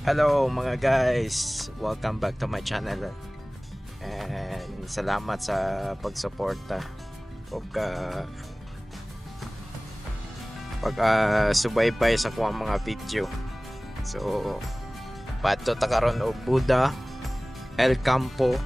Hello mga guys, welcome back to my channel and salamat sa pagsuporta subaybay sa kuwang mga video. So pato ta karon og Buda El Campo,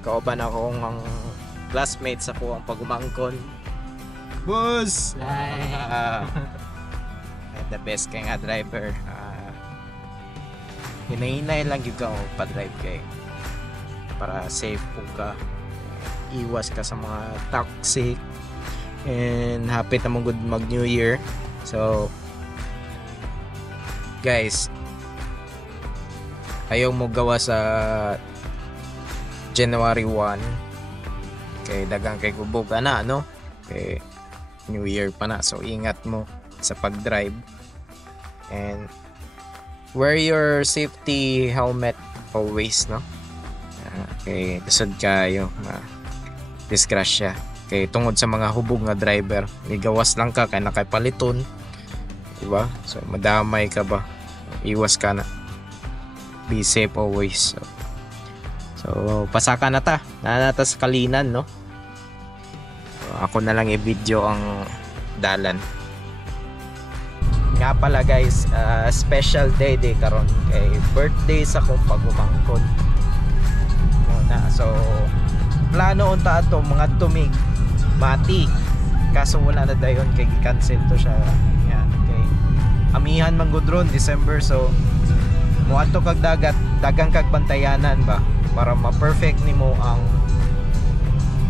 kauban akong ang classmate sa kuwang pagumangkon. Boss! The best kay nga driver. Hinahinay lang yung ka pa-drive kay para safe po ka, iwas ka sa mga toxic, and happy na good mag New Year. So guys, ayaw mo gawa sa January 1 kay dagang kay gubog na no, kay New Year pa na, so ingat mo sa pag-drive and wear your safety helmet always, no? Okay, isod kayo disgrasya kay tungod sa mga hubog nga driver, ligawas lang ka kay nakapaliton, diba? So madamay ka ba, iwas ka na, be safe always. So pasaka na ta sa Kalinan, no? So, ako na lang i-video ang dalan. Nga pala guys, special day karon kay birthday sa kong pagumangkon muna. So plano unta ato mga tumig mati, kaso wala na dayon kay gi-cancel to siya. Yan, kay amihan man gud ron December, so mo ato kag dagang kag bantayanan ba para ma-perfect nimo ang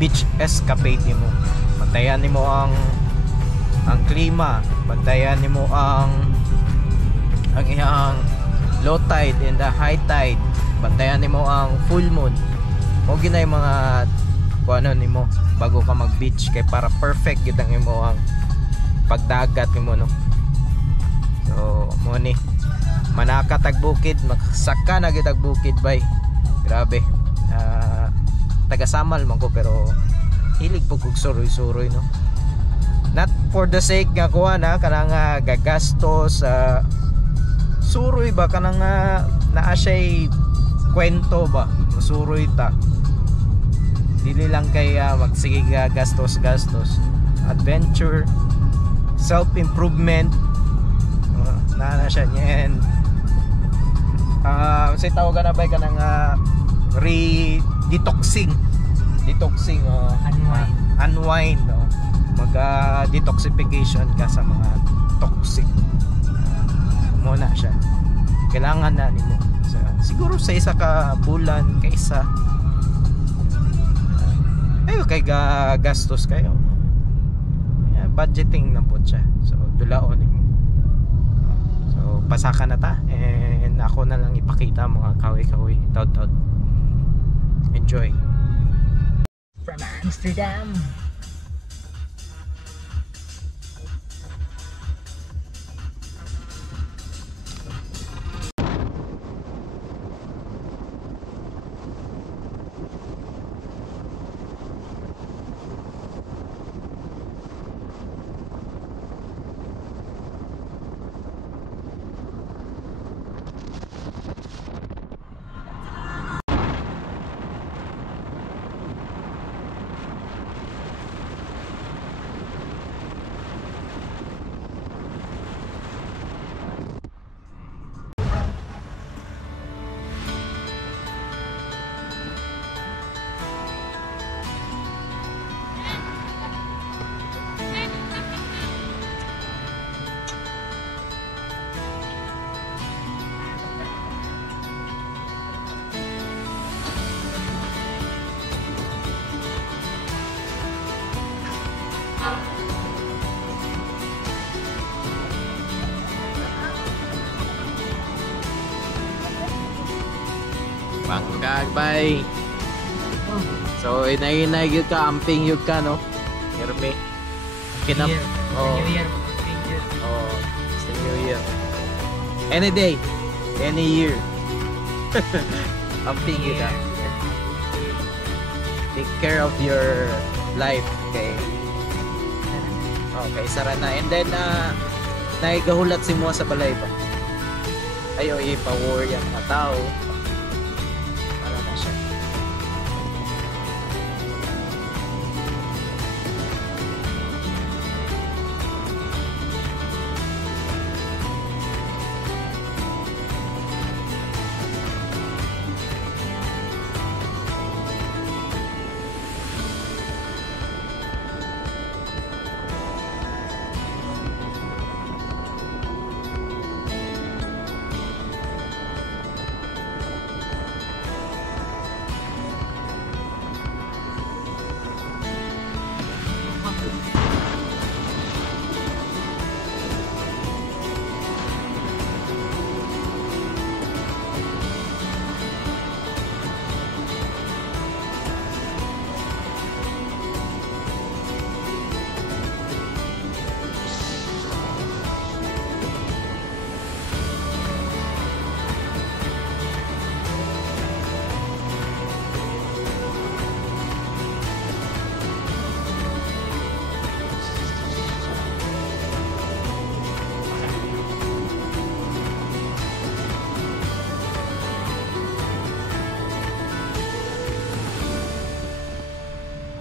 beach escapade nimo. Bantayan nimo ang klima, bantayan nimo ang iyang low tide and the high tide, bantayan nimo ang full moon. Mo ginay mga kuano nimo bago ka mag beach kay para perfect gid ang imo ang pagdagat nimo, no. So mo ni manaka tag bukid, magsaka na gid tag bukid bay. Grabe. Taga Samal man ko pero hilig pug og suroy-suroy, no. Not for the sake nga kuha na kanang gagastos suroy ba kanang naa siya'y kwento ba suroy ta, dili lang kay magsige gastos adventure, self improvement na siya niyan. Say tawagan na ba kanang detoxing unwind, no? Mag detoxification ka sa mga toxic muna siya, kailangan na nimo siguro sa isa ka bulan kaysa ayo kay gastos kayo. Budgeting na po siya, so dulaon nimo. So pasaka na ta and ako na lang ipakita mga kawi taud enjoy from Amsterdam. Pangkagbay. So inay gyud ka, amping gyud ka, no. Herme kinap New Year. Oh, it's the New Year. Any day, any year. Amping gyud ka. Take care of your life, okay? Okay, sara na. And then naigahulat si mo sa balay ba? Ayaw ipa-worry ang mga tao. Wala na siya.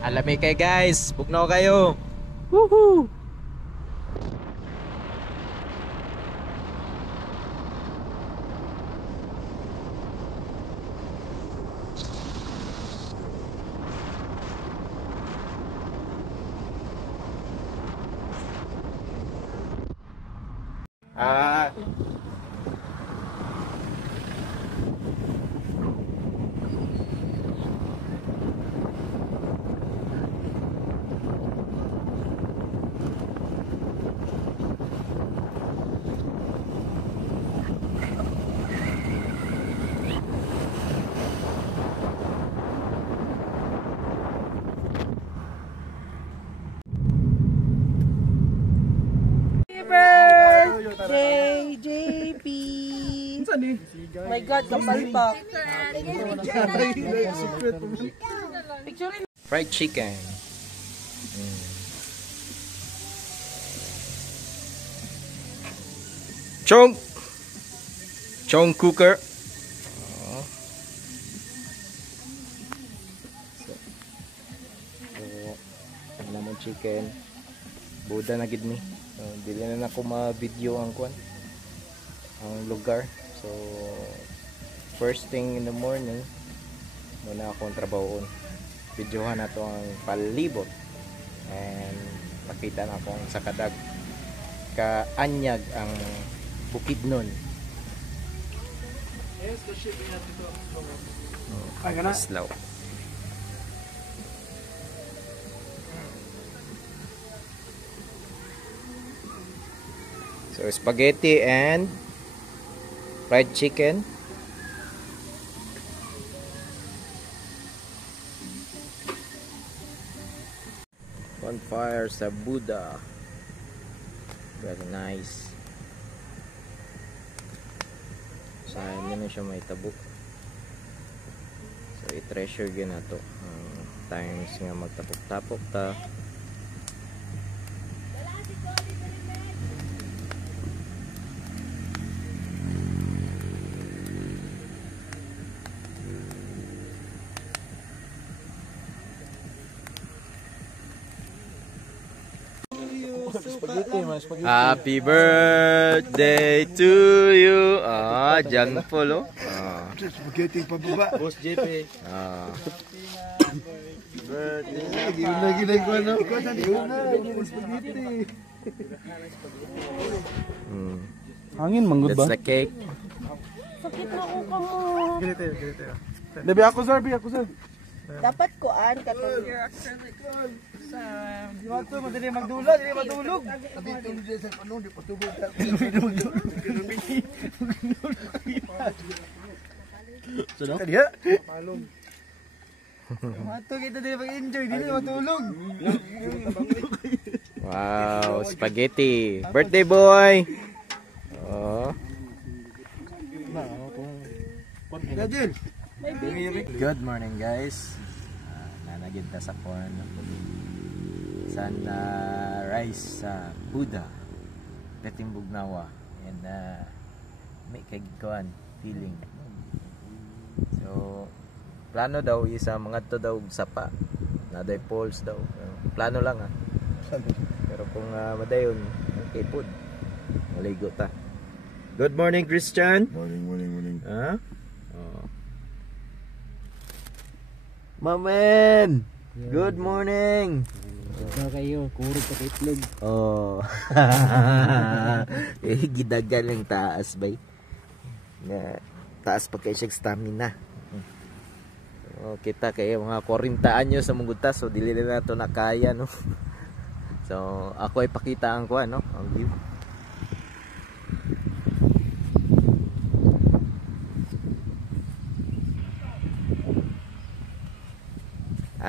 Alamig kayo guys, bugnaw kayo. Woohoo! JJP. My God, kapal pa. Fried chicken. Chong cooker. Lemon chicken. Buda na gid mi. Dili na ako ma-video ang kwan. Ang lugar. So first thing in the morning muna akong trabahoon. Videohan na to ang palibot. And makita na akong sa kadag kaanyag ang Bukidnon. Yes, the ship we have to go. Ay, gana. Slow. So spaghetti and fried chicken. Bonfire sa Buddha. Very nice. Sayang naman siya may tabok. So i-treasure yun na to. Times nga magtapok-tapok ta. Happy birthday to you. Jan Polo. Spaghetti pa baba. Boss JP. Birthday. Lagi ko ano. Spaghetti. Hangin manggod ba? That's the cake. Sakit na ako ka mo. Ganito. Dabi ako sir, Dapat kuan katong Di ba ito? Madali magdula, di matulog. Sabi ito nila sa panong, di patulog. Sino? Kaya? Palong. Mato kita din mag-enjoy, di na matulog. Wow, spaghetti. Birthday boy. Oh. Gadil. Good morning guys. Nanagid ta sa corn. Rice sa Buddha. Dating Bugnawa. And may kagikuan feeling. So plano daw isa mga to daw sapa. Naday falls daw. Plano lang ha. Pero kung madayon, okay pod. Maligo ta. Good morning, Christian. Morning. Ha? Oh. Mamen! Good morning! Ito kayo, kurog pa itlog. Oh. Gidagan ng taas bay. Na taas pa kay siya stamina. Oh, kita kay mga 40 anyo sa mungguta so dili na nato nakaya no. So ako ay pakitaan ko ano, ang view.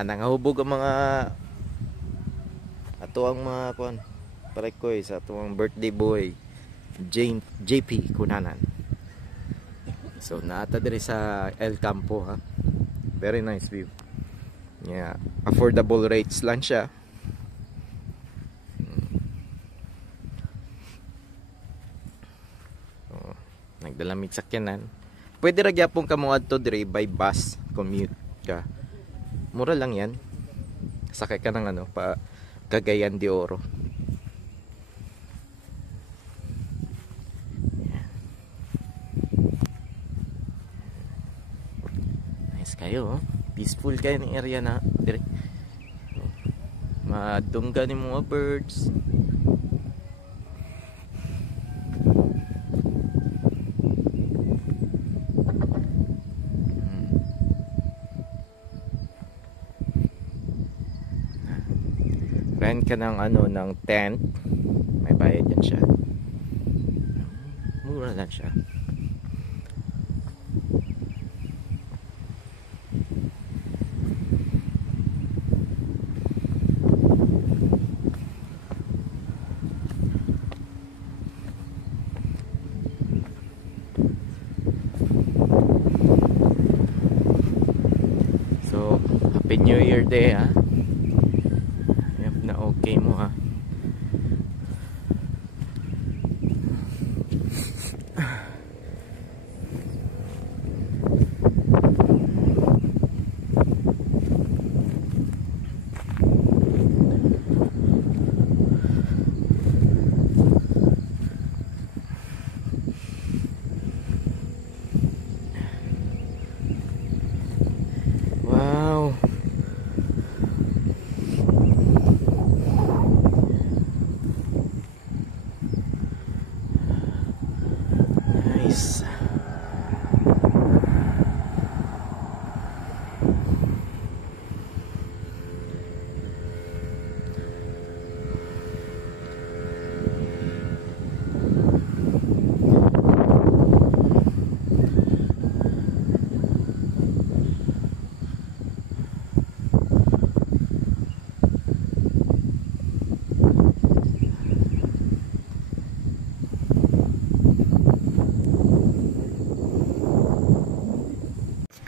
Nangahubog ang mga ato ang mga kuan pare ko sa atong birthday boy JP Kunanan. So naata diri sa El Campo ha. Very nice view. Yeah, affordable rates lang siya. So, nagdalamig sakyanan. Pwede ra gyapon ka mo adto diri by bus commute ka. Mura lang yan. Sakay ka ng ano, pa Cagayan de Oro. Nice kayo, oh. Peaceful kayo ng area na dire. Madungga ni mga birds. Rent ka ng ano ng tent, may bayad yan siya, mura lang siya. So Happy New Year Day ha. Okay mo ha. Wow. Nice.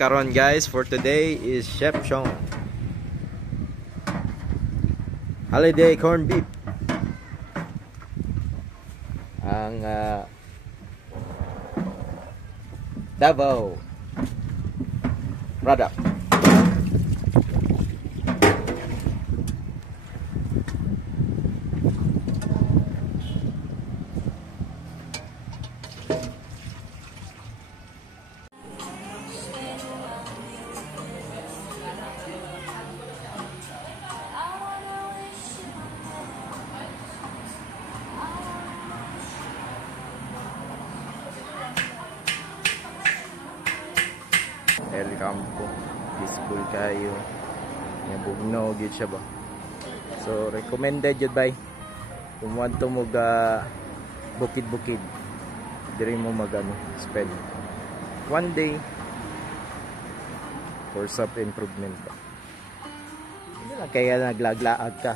Karon guys, for today is Chef Chong Holiday Corned Beef. Ang Davao product. El Campo, peaceful kayo. Yung bugno gid siya ba. So recommended jud bay. Kung want to mo bukid-bukid, diri mo magano spend one day for self improvement ba. Hindi lang kaya naglaglaag ka.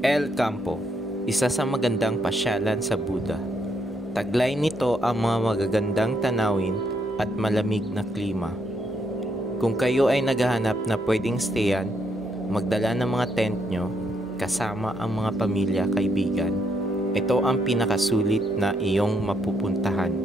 El Campo, isa sa magandang pasyalan sa Buda. Taglay nito ang mga magagandang tanawin at malamig na klima. Kung kayo ay naghahanap na pwedeng stayan, magdala ng mga tent nyo kasama ang mga pamilya, kaibigan. Ito ang pinakasulit na iyong mapupuntahan.